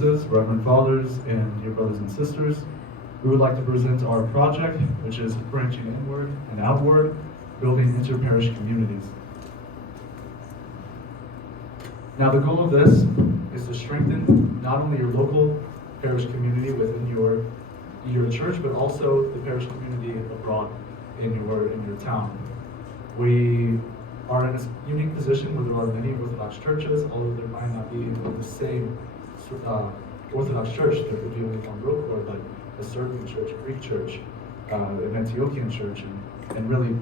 Reverend Fathers, and dear brothers and sisters, we would like to present our project, which is branching inward and outward, building inter-parish communities. Now, the goal of this is to strengthen not only your local parish community within your church, but also the parish community abroad in your town. We are in a unique position where there are many Orthodox churches, although there might not be the same Orthodox church. There could be only one Rokor, but a Serbian church, a Greek church, an Antiochian church, and really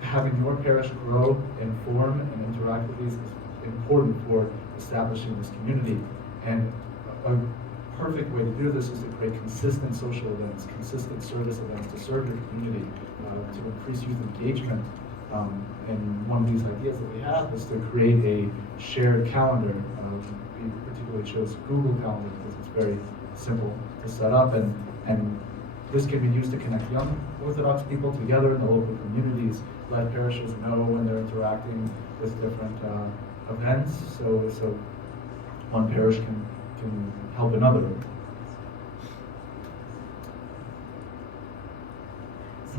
having your parish grow and form and interact with these is important for establishing this community. And a perfect way to do this is to create consistent social events, consistent service events to serve your community, to increase youth engagement. And one of these ideas that we have is to create a shared calendar. We particularly chose Google Calendar because it's very simple to set up, and this can be used to connect young Orthodox people together in the local communities, let parishes know when they're interacting with different events, so one parish can help another.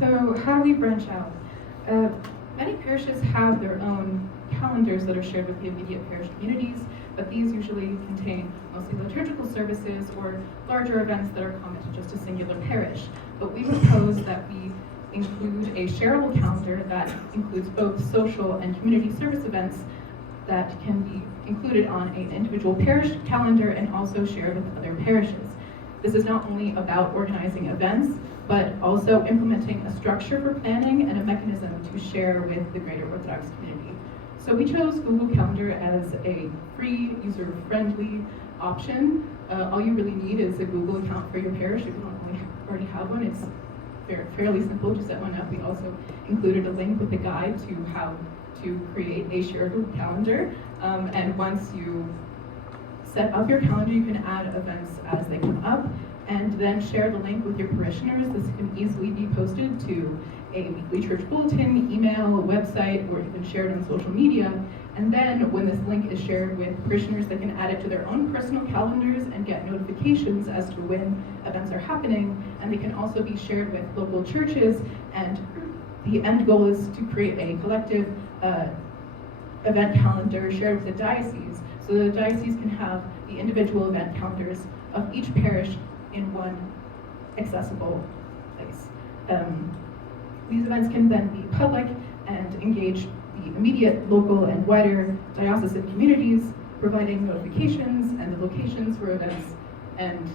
So how we branch out. Many parishes have their own calendars that are shared with the immediate parish communities, but these usually contain mostly liturgical services or larger events that are common to just a singular parish. But we propose that we include a shareable calendar that includes both social and community service events that can be included on an individual parish calendar and also shared with other parishes. This is not only about organizing events, but also implementing a structure for planning and a mechanism to share with the greater Orthodox community. So we chose Google Calendar as a free, user-friendly option. All you really need is a Google account for your parish. If you don't already have one, it's fairly simple to set one up. We also included a link with a guide to how to create a shared Google Calendar. And once you set up your calendar, you can add events as they come up, and then share the link with your parishioners. This can easily be posted to a weekly church bulletin, email, website, or even shared on social media. And then when this link is shared with parishioners, they can add it to their own personal calendars and get notifications as to when events are happening. And they can also be shared with local churches. And the end goal is to create a collective event calendar shared with the diocese. So the diocese can have the individual event calendars of each parish in one accessible place. These events can then be public and engage the immediate local and wider diocesan communities, providing notifications and the locations for events, and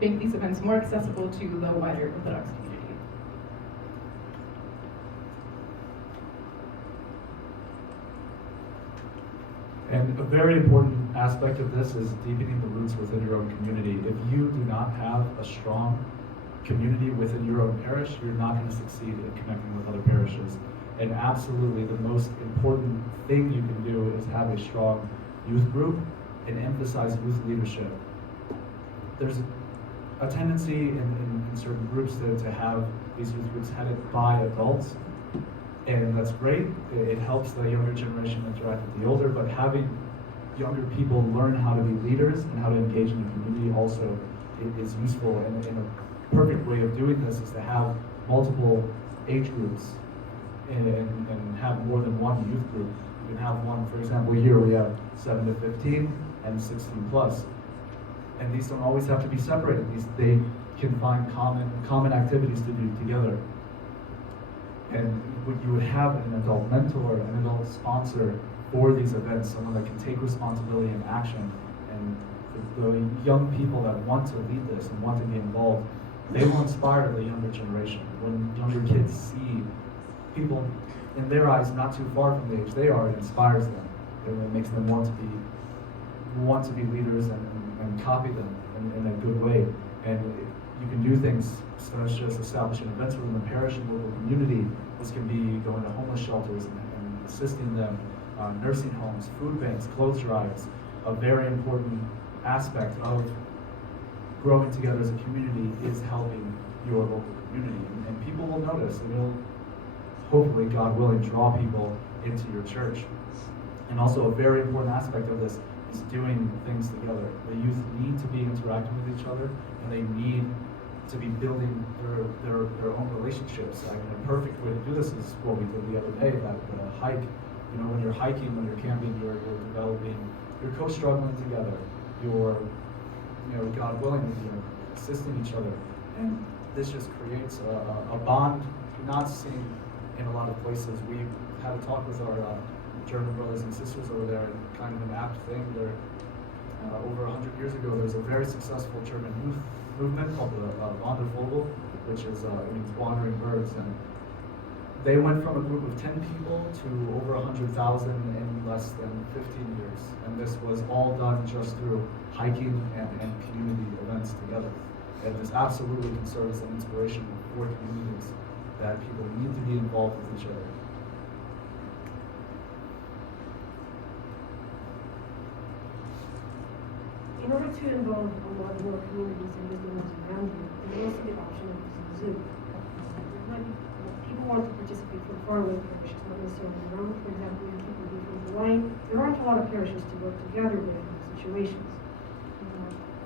make these events more accessible to the wider Orthodox community. And a very important aspect of this is deepening the roots within your own community. If you do not have a strong community within your own parish, you're not going to succeed in connecting with other parishes. And absolutely the most important thing you can do is have a strong youth group and emphasize youth leadership. There's a tendency in certain groups to have these youth groups headed by adults, and that's great. It helps the younger generation interact with the older, but having younger people learn how to be leaders and how to engage in the community also is useful. And a perfect way of doing this is to have multiple age groups and have more than one youth group. You can have one, for example, here we have 7 to 15 and 16 plus. And these don't always have to be separated. They can find common activities to do together. And you would have an adult mentor, an adult sponsor for these events, someone that can take responsibility and action. And the young people that want to lead this and want to be involved, they will inspire the younger generation. When younger kids see people in their eyes not too far from the age they are, it inspires them. It makes them want to be leaders and copy them in a good way. And you can do things such as establishing events within the parish and local community. This can be going to homeless shelters and assisting them, nursing homes, food banks, clothes drives. A very important aspect of growing together as a community is helping your local community. And people will notice, and it'll hopefully, God willing, draw people into your church. And also a very important aspect of this is doing things together. The youth need to be interacting with each other, and they need to be building their own relationships. I mean, a perfect way to do this is what we did the other day, that hike. You know, when you're hiking, when you're camping, you're developing, you're co-struggling together. You're, you know, God willing, you're assisting each other. And this just creates a bond not seen in a lot of places. We had a talk with our German brothers and sisters over there, and kind of an apt thing. There, over 100 years ago, there was a very successful German youth movement called the Wandervogel, which is means wandering birds, and they went from a group of 10 people to over 100,000 in less than 15 years. And this was all done just through hiking and community events together. And this absolutely can serve as an inspiration for communities that people need to be involved with each other. In order to involve a lot more communities and just the ones around you, there's also the option of using Zoom. People want to participate from faraway parishes, not necessarily around. For example, you have people who from Hawaii. There aren't a lot of parishes to work together with in these situations.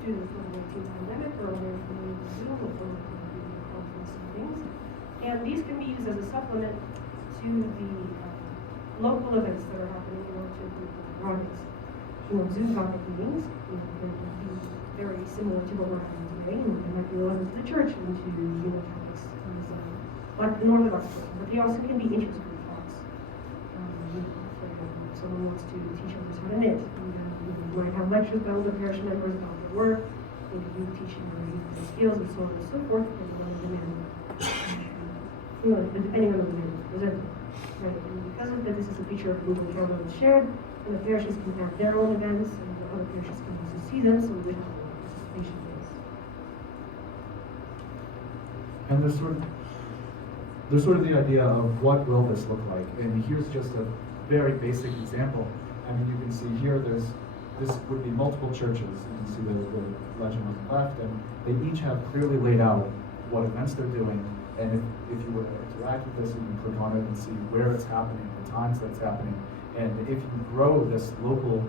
Due to the COVID-19 pandemic, or they're familiar with Zoom or video conference and things. And these can be used as a supplement to the local events that are happening in order to improve the projects. Zoom topic meetings, can be very similar to what we're having today. They might be relevant to the church and to topics like an Orthodox person, but they also can be interest group talks. For example, if someone wants to teach others how to knit, you might have lectures about the parish members about their work, maybe you teaching their skills and so on and so forth, depending on the demand. Depending on the demand presented. Right. And because of that, this is a feature of Google Calendar that's shared. And the parishes can have their own events, and the other parishes can also see them, so we have a participation base. And there's sort of the idea of what will this look like, and here's just a very basic example. I mean, you can see here this would be multiple churches. You can see the legend on the left, and they each have clearly laid out what events they're doing. And if you were to interact with this, you can click on it and see where it's happening, the times that it's happening. And if you grow this local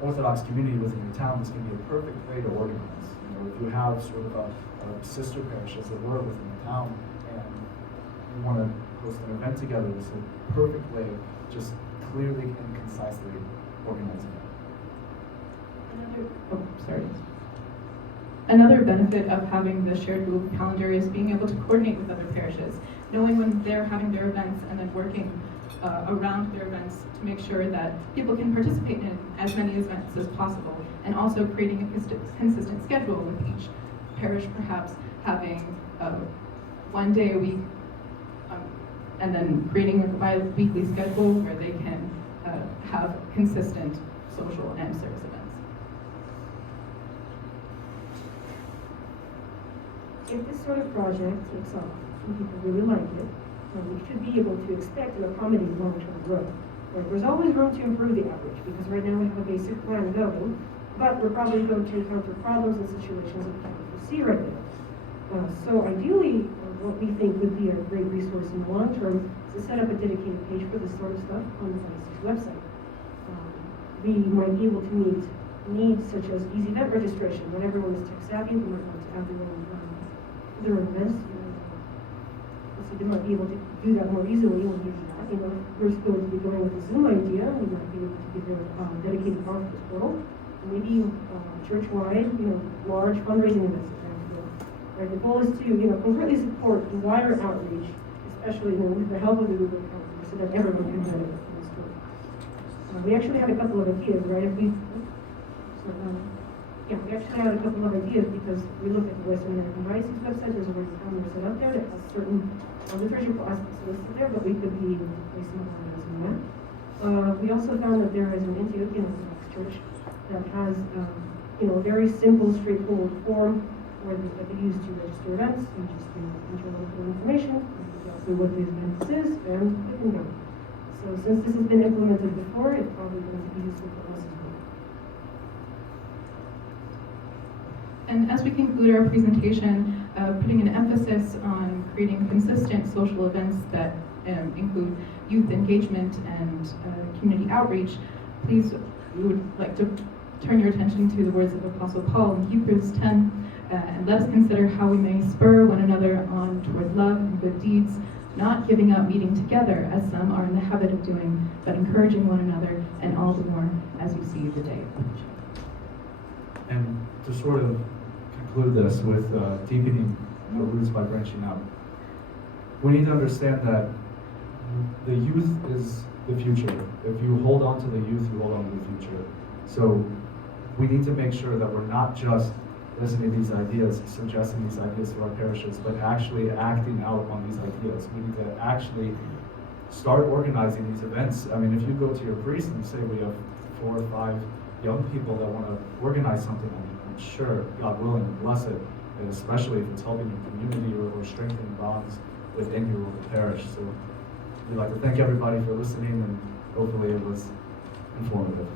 Orthodox community within your town, this can be a perfect way to organize. If you have sort of a sister parish, as it were, within the town, and you want to host an event together, it's a perfect way of just clearly and concisely organizing it. Another benefit of having the shared Google Calendar is being able to coordinate with other parishes, knowing when they're having their events and then working around their events to make sure that people can participate in as many events as possible, and also creating a consistent schedule with each parish perhaps having one day a week and then creating a bi-weekly schedule where they can have consistent social and service events. If this sort of project takes off and people really like it, we should be able to expect and accommodate long-term growth. Right? There's always room to improve the outreach, because right now we have a basic plan going, but we're probably going to encounter problems and situations that we can't foresee right now. So ideally, what we think would be a great resource in the long term is to set up a dedicated page for this sort of stuff on the parishes website. We might be able to meet needs such as easy event registration. When everyone is tech savvy, they might want to have their own events. So they might be able to do that more easily when we do that. We're going to be going with the Zoom idea. We might be able to give them a dedicated conference portal. Maybe church-wide, large fundraising events. Right? The goal is to, completely support the wider outreach, especially with the help of the Google Calendar, so that everyone can benefit from this tool. We actually had a couple of ideas, right? We actually had a couple of ideas because we looked at the Western American Diocese website. There's a word calendar set up there that has certain liturgical aspects listed there, but we could be able to place some more ideas in that. We also found that there is an Antiochian Orthodox church that has, a very simple, straightforward form where that they use to register events. You just enter local information, exactly what the event is, and you can go. So since this has been implemented before, it's probably going to be useful for us as well. And as we conclude our presentation, putting an emphasis on creating consistent social events that include youth engagement and community outreach, please, we would like to turn your attention to the words of Apostle Paul in Hebrews 10, and let us consider how we may spur one another on toward love and good deeds, not giving up meeting together as some are in the habit of doing, but encouraging one another, and all the more as you see the day approaching. And to sort of conclude this with deepening the roots by branching out, we need to understand that the youth is the future. If you hold on to the youth, you hold on to the future. So we need to make sure that we're not just listening to these ideas, suggesting these ideas to our parishes, but actually acting out on these ideas. We need to actually start organizing these events. I mean, if you go to your priest and you say we have 4 or 5 young people that want to organize something, I'm sure, God willing, bless it, and especially if it's helping your community or strengthening bonds within your local parish. So we'd like to thank everybody for listening, and hopefully it was informative.